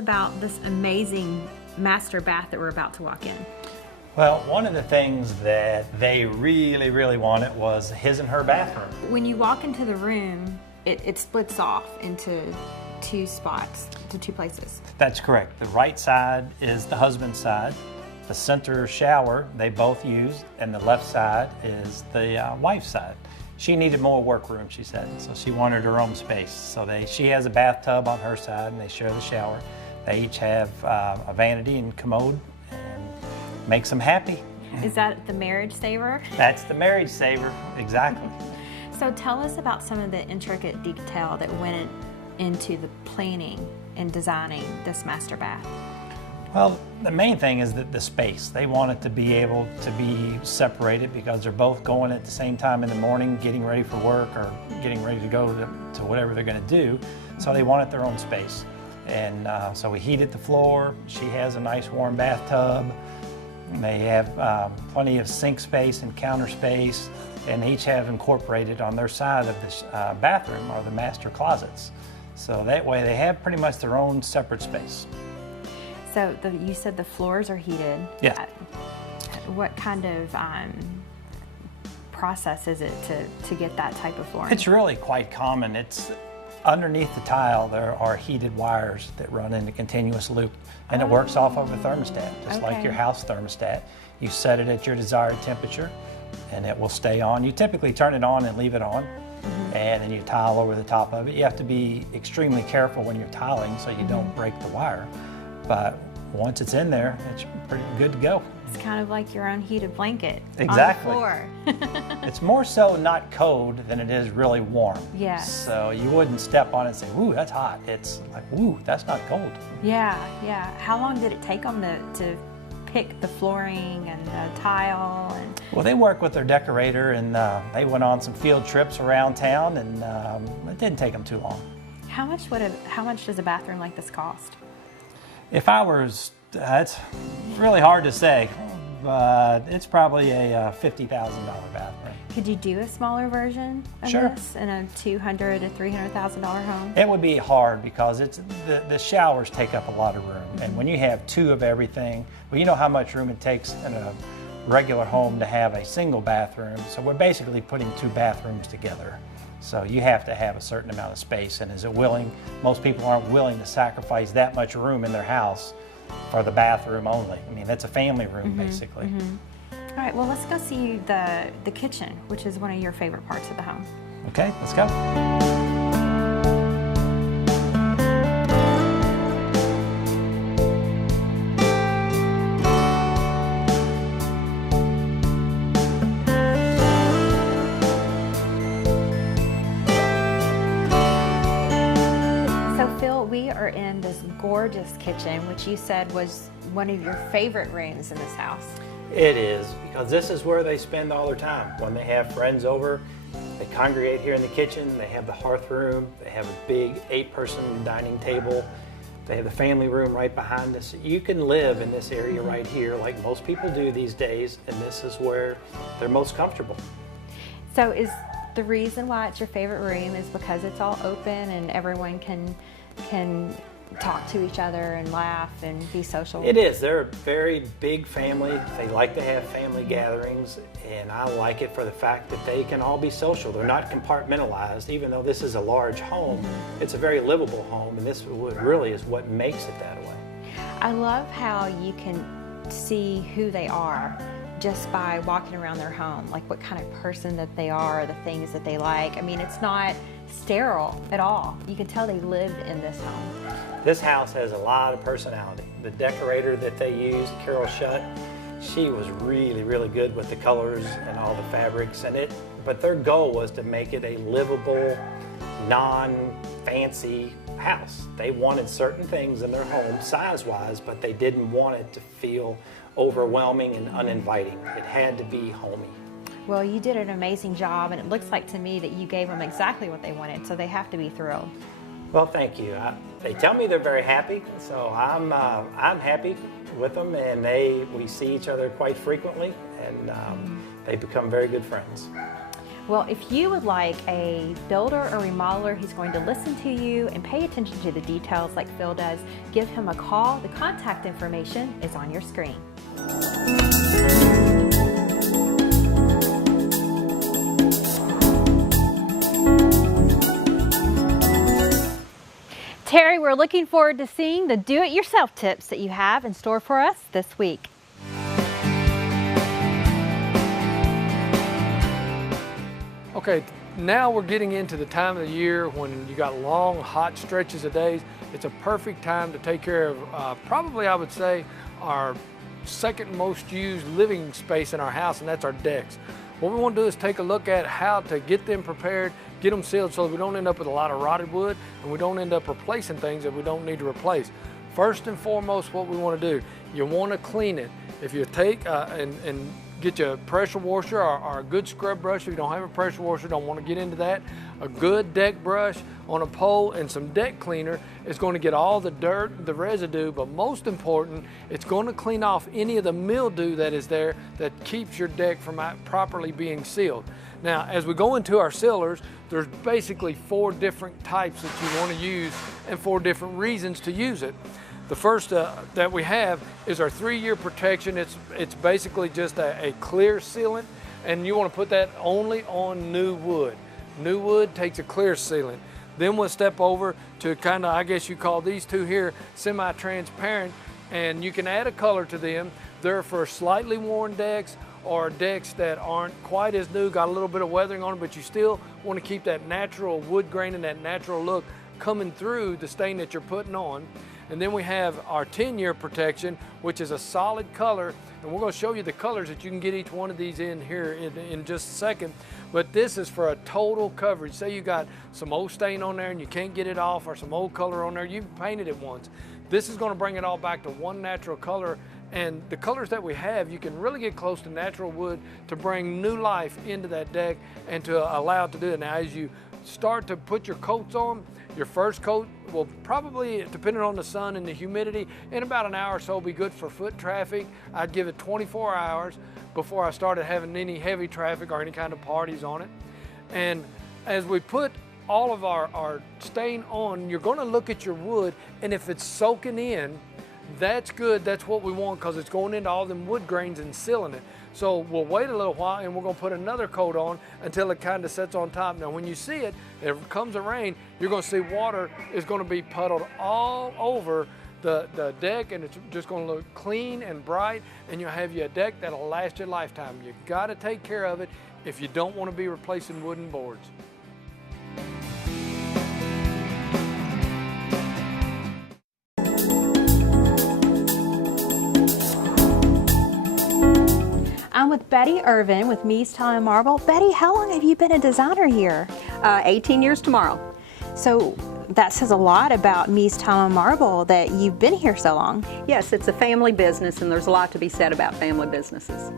about this amazing master bath that we're about to walk in. Well, one of the things that they really wanted was his and her bathroom. When you walk into the room, it splits off into two spots, to two places. That's correct. The right side is the husband's side. The center shower they both used, and the left side is the wife's side. She needed more workroom, she said, so she wanted her own space. So she has a bathtub on her side, and they share the shower. They each have a vanity and commode, and makes them happy. Is that the marriage saver? That's the marriage saver, exactly. So tell us about some of the intricate detail that went into the planning and designing this master bath. Well, the main thing is that the space. They want it to be able to be separated because they're both going at the same time in the morning, getting ready for work or getting ready to go to whatever they're going to do. So they wanted their own space. And so we heated the floor. She has a nice warm bathtub. They have plenty of sink space and counter space, and they each have incorporated on their side of the bathroom are the master closets. So that way they have pretty much their own separate space. So you said the floors are heated. Yeah. What kind of process is it to get that type of flooring? It's really quite common. It's underneath the tile there are heated wires that run in a continuous loop, and it works off of a thermostat, just like your house thermostat. You set it at your desired temperature and it will stay on. You typically turn it on and leave it on, and then you tile over the top of it. You have to be extremely careful when you're tiling so you don't break the wire. But once it's in there, it's pretty good to go. It's kind of like your own heated blanket exactly. on the floor. It's more so not cold than it is really warm. Yes. So you wouldn't step on it and say, "Ooh, that's hot." It's like, "Ooh, that's not cold." Yeah. How long did it take them to pick the flooring and the tile? Well, they work with their decorator, and they went on some field trips around town, and it didn't take them too long. How much does a bathroom like this cost? If I was, it's really hard to say, but it's probably a $50,000 bathroom. Could you do a smaller version of this in a $200,000 to $300,000 home? It would be hard because the showers take up a lot of room, and when you have two of everything, well, you know how much room it takes in a regular home to have a single bathroom. So we're basically putting two bathrooms together. So you have to have a certain amount of space, and most people aren't willing to sacrifice that much room in their house for the bathroom only. I mean, that's a family room basically. All right, well, let's go see the kitchen, which is one of your favorite parts of the home. Okay, let's go. In this gorgeous kitchen, which you said was one of your favorite rooms in this house. It is, because this is where they spend all their time. When they have friends over, they congregate here in the kitchen. They have the hearth room. They have a big 8-person dining table. They have the family room right behind us. You can live in this area right here like most people do these days, and this is where they're most comfortable. So is the reason why it's your favorite room is because it's all open and everyone can talk to each other and laugh and be social? It is. They're a very big family. They like to have family gatherings, and I like it for the fact that they can all be social. They're not compartmentalized. Even though this is a large home, it's a very livable home, and this really is what makes it that way. I love how you can see who they are just by walking around their home, like what kind of person that they are, the things that they like. I mean, it's not sterile at all. You can tell they lived in this home. This house has a lot of personality. The decorator that they used, Carol Shutt, she was really good with the colors and all the fabrics in it. But their goal was to make it a livable, non-fancy house. They wanted certain things in their home size-wise, but they didn't want it to feel overwhelming and uninviting. It had to be homey. Well, you did an amazing job, and it looks like to me that you gave them exactly what they wanted, so they have to be thrilled. Well, thank you. They tell me they're very happy, so I'm happy with them, and we see each other quite frequently, and they become very good friends. Well, if you would like a builder or remodeler who's going to listen to you and pay attention to the details like Phil does, give him a call. The contact information is on your screen. Terry, we're looking forward to seeing the do-it-yourself tips that you have in store for us this week. Okay, now we're getting into the time of the year when you got long, hot stretches of days. It's a perfect time to take care of probably, I would say, our second most used living space in our house, and that's our decks. What we want to do is take a look at how to get them prepared, get them sealed so that we don't end up with a lot of rotted wood and we don't end up replacing things that we don't need to replace. First and foremost, what we want to do, you want to clean it. If you take and get you a pressure washer or a good scrub brush. If you don't have a pressure washer, don't want to get into that. A good deck brush on a pole and some deck cleaner is going to get all the dirt, the residue, but most important, it's going to clean off any of the mildew that is there that keeps your deck from properly being sealed. Now, as we go into our sealers, there's basically 4 different types that you want to use and 4 different reasons to use it. The first that we have is our 3-year protection. It's basically just a clear sealant, and you want to put that only on new wood. New wood takes a clear sealant. Then we'll step over to kind of, I guess you call these 2 here, semi-transparent, and you can add a color to them. They're for slightly worn decks or decks that aren't quite as new, got a little bit of weathering on them, but you still want to keep that natural wood grain and that natural look coming through the stain that you're putting on. And then we have our 10-year protection, which is a solid color. And we're going to show you the colors that you can get each one of these in here in just a second. But this is for a total coverage. Say you got some old stain on there and you can't get it off, or some old color on there, you've painted it once. This is going to bring it all back to one natural color. And the colors that we have, you can really get close to natural wood to bring new life into that deck and to allow it to do it. Now, as you start to put your coats on, your first coat will probably, depending on the sun and the humidity, in about an hour or so be good for foot traffic. I'd give it 24 hours before I started having any heavy traffic or any kind of parties on it. And as we put all of our stain on, you're going to look at your wood, and if it's soaking in, that's good. That's what we want, because it's going into all them wood grains and sealing it. So we'll wait a little while and we're going to put another coat on until it kind of sets on top. Now when you see it, if it comes a rain, you're going to see water is going to be puddled all over the deck, and it's just going to look clean and bright, and you'll have you a deck that'll last your lifetime. You got to take care of it if you don't want to be replacing wooden boards. I'm with Betty Irvin with Mies Tile and Marble. Betty, how long have you been a designer here? 18 years tomorrow. So that says a lot about Mies Tile and Marble that you've been here so long. Yes, it's a family business, and there's a lot to be said about family businesses.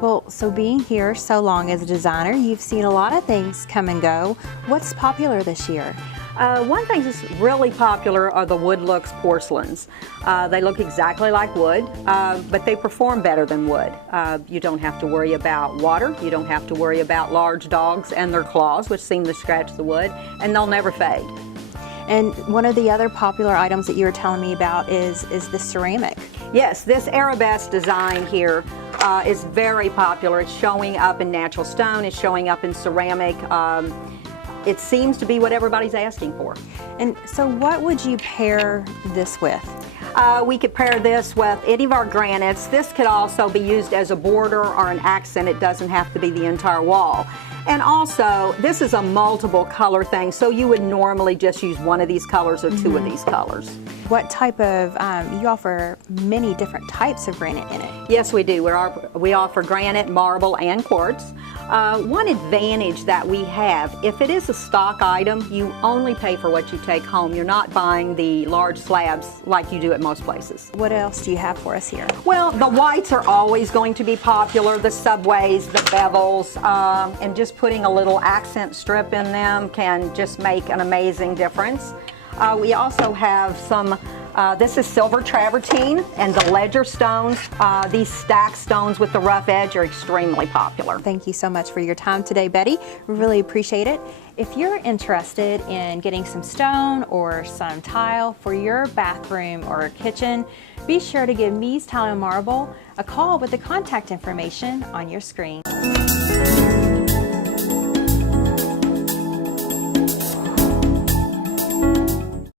Well, so being here so long as a designer, you've seen a lot of things come and go. What's popular this year? One thing that's really popular are the wood looks porcelains. They look exactly like wood, but they perform better than wood. You don't have to worry about water. You don't have to worry about large dogs and their claws, which seem to scratch the wood, and they'll never fade. And one of the other popular items that you were telling me about is the ceramic. Yes, this arabesque design here is very popular. It's showing up in natural stone. It's showing up in ceramic. It seems to be what everybody's asking for. And so what would you pair this with? We could pair this with any of our granites. This could also be used as a border or an accent. It doesn't have to be the entire wall. And also, this is a multiple color thing, so you would normally just use one of these colors or 2 of these colors. What type of, you offer many different types of granite in it. Yes, we do. We offer granite, marble, and quartz. One advantage that we have, if it is a stock item, you only pay for what you take home. You're not buying the large slabs like you do at most places. What else do you have for us here? Well, the whites are always going to be popular, the subways, the bevels, and just putting a little accent strip in them can just make an amazing difference. We also have some This is silver travertine, and the ledger stones, these stacked stones with the rough edge, are extremely popular. Thank you so much for your time today, Betty. We really appreciate it. If you're interested in getting some stone or some tile for your bathroom or kitchen, be sure to give Me's Tile and Marble a call with the contact information on your screen.